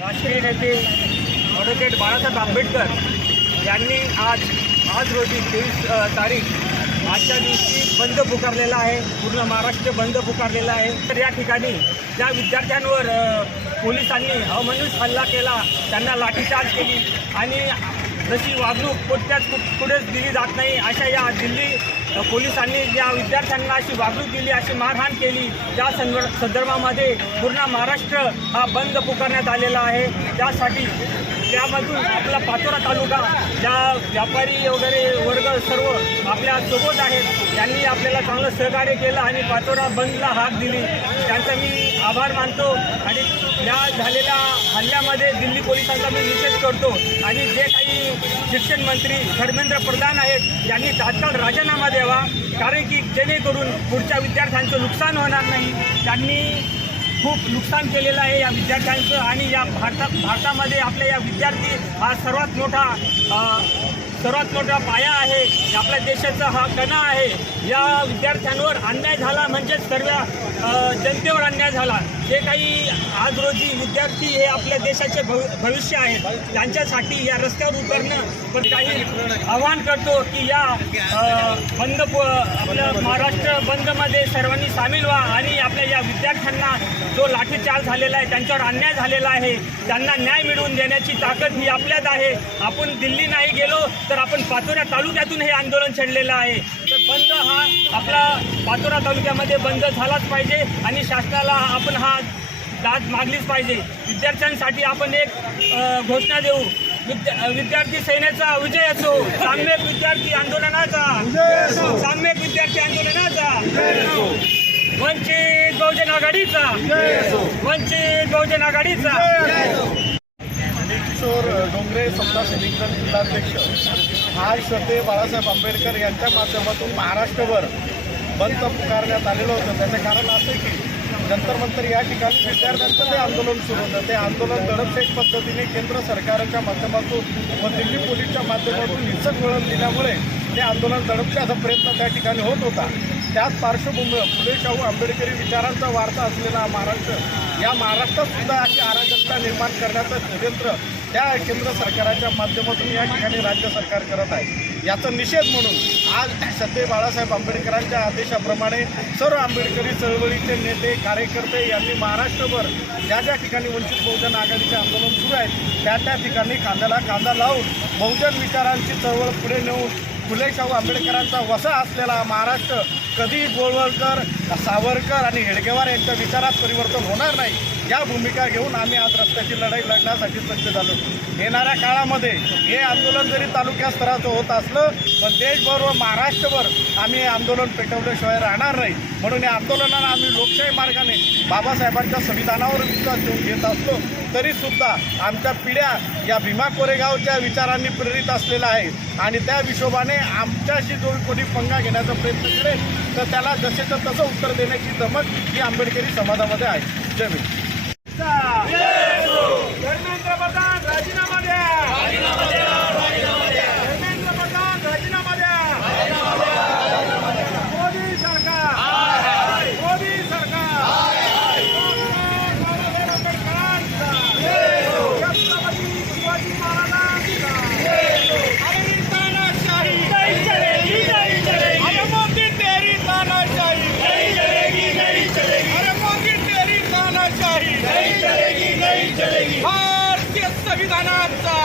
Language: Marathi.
राष्ट्रीय नेते ॲडव्होकेट बाळासाहेब आंबेडकर यांनी आज रोजी 23 तारीख आजच्या दिवशी बंद पुकारलेला आहे. पूर्ण महाराष्ट्र बंद पुकारलेला आहे. तर या ठिकाणी ज्या विद्यार्थ्यांवर पोलिसांनी अमानुष हल्ला केला, त्यांना लाठीचार्ज केली आणि जशी वागणूक कुठेच दिली जात नाही अशा या दिल्ली पोलिसांनी ज्या विद्यार्थ्यांना अशी वागणूक दिली, अशी मारहाण केली, त्या संदर्भामध्ये पूर्ण महाराष्ट्र हा बंद पुकारण्यात आलेला आहे. त्यासाठी त्यामधून आपला पाचोरा तालुका ज्या व्यापारी वगैरे वर्ग सर्व आपल्या सोबत आहेत, यांनी आपल्याला चांगलं सहकार्य केलं आणि पाचोरा बंदला हाक दिली. त्यांचा मी आभार मानतो आणि या झालेल्या हल्ल्यामध्ये दिल्ली पोलिसांचा मी निषेध करतो आणि जे काही शिक्षण मंत्री धर्मेंद्र प्रधान आहेत यांनी तात्काळ राजीनामा द्यावा, कारण की जेणेकरून पुढच्या विद्यार्थ्यांचं नुकसान होणार नाही. त्यांनी खूप नुकसान केलेलं आहे या विद्यार्थ्यांचं आणि या भारतामध्ये आपल्या या विद्यार्थी हा सर्वात मोठा पाया आहे. आपल्या देशाचा हा कणा आहे. या विद्यार्थ्यांवर अन्याय झाला म्हणजे सर्व जनतेवर अन्याय झाला. जे काही आज रोजी विद्यार्थी हे आपल्या देशाचे भविष्य आहेत, त्यांच्यासाठी या रस्त्यावर उतरणं पण काही आवाहन करतो की या आपल्या महाराष्ट्र बंदमध्ये सर्वांनी सामील व्हा आणि आपल्या या विद्यार्थ्यांना जो लाठीचार्ज झालेला आहे, त्यांच्यावर अन्याय झालेला आहे, त्यांना न्याय मिळवून देण्याची ताकद ही आपल्यात आहे. आपण दिल्ली नाही गेलो तर आपण पाचोरा तालुक्यातून हे आंदोलन छेडलेलं आहे. तर बंद हा आपला पाचोरा तालुक्यामध्ये बंद झालाच पाहिजे आणि शासनाला आपण हा दाद मागलीच पाहिजे. विद्यार्थ्यांसाठी आपण एक घोषणा देऊ, विद्यार्थी सेनेचा विजय असो, साम्यक विद्यार्थी आंदोलनाचा, साम्यक विद्यार्थी आंदोलनाचा, वंचित बहुजन आघाडीचा, वंचित बहुजन आघाडीचा. किशोर डोंगरे समता सैनिकदल जिल्हाध्यक्ष. आज श्रद्धेय बाळासाहेब आंबेडकर यांच्या माध्यमातून महाराष्ट्रभर बंद पुकारण्यात आलेलं होतं. त्याचं कारण असं की जंतर मंतर या ठिकाणी विद्यार्थ्यांचं ते आंदोलन सुरू होतं. ते आंदोलन दडपशाही पद्धतीने केंद्र सरकारच्या माध्यमातून व दिल्ली पोलीसच्या माध्यमातून हिंसक वळण दिल्यामुळे ते आंदोलन दडपण्याचा प्रयत्न त्या ठिकाणी होत होता. त्याच पार्श्वभूमीवर फुले शाहू आंबेडकरी विचारांचा वारसा असलेला महाराष्ट्र, या महाराष्ट्रात सुद्धा अशी अराजकता निर्माण करण्याचं षडयंत्र त्या केंद्र सरकारच्या माध्यमातून या ठिकाणी राज्य सरकार करत आहे. याचा निषेध म्हणून आज श्रद्धेय बाळासाहेब आंबेडकरांच्या आदेशाप्रमाणे सर्व आंबेडकरी चळवळीचे नेते कार्यकर्ते यांनी महाराष्ट्रभर ज्या ज्या ठिकाणी वंचित बहुजन आघाडीचे आंदोलन सुरू आहेत त्या ठिकाणी खांद्याला खांदा लावून बहुजन विचारांची चळवळ पुढे नेऊन फुले शाहू आंबेडकरांचा वसा असलेला महाराष्ट्र कधी गोळवलकर, सावरकर आणि हेडगेवार यांच्या विचारात परिवर्तन होणार नाही, या भूमिका घेऊन आम्ही आज रस्त्याची लढाई लढण्यासाठी सज्ज झालो. येणाऱ्या काळामध्ये हे आंदोलन जरी तालुका स्तराचं होत असलं पण देशभर व महाराष्ट्रभर आम्ही हे आंदोलन पेटवल्याशिवाय राहणार नाही. म्हणून या आंदोलनाला आम्ही लोकशाही मार्गाने बाबासाहेबांच्या संविधानावर विश्वास ठेवून घेत असतो तरीसुद्धा आमच्या पिढ्या या भीमा कोरेगावच्या विचारांनी प्रेरित असलेल्या आहेत आणि त्या हिशोबाने आमच्याशी जो कोणी पंगा घेण्याचा प्रयत्न करेल तर त्याला जसेचं तसं उत्तर देण्याची धमक ही आंबेडकरी समाजामध्ये आहे. जय भीम. धर्मेंद्र प्रधान राजीनामा द्या, धर्मेंद्र प्रधान राजीनामा द्या. मोदी सरकार, मोदी सरकार, छत्रपती शिवाजी महाराजांचा. अरे तानाशाही नहीं चलेगी, नहीं चलेगी. अरे मोदी तेरी तानाशाही नहीं चलेगी, नहीं चलेगी. अरे मोदी तेरी तानाशाही नहीं चलेगी, नहीं चलेगी. भारतीय संविधानाचा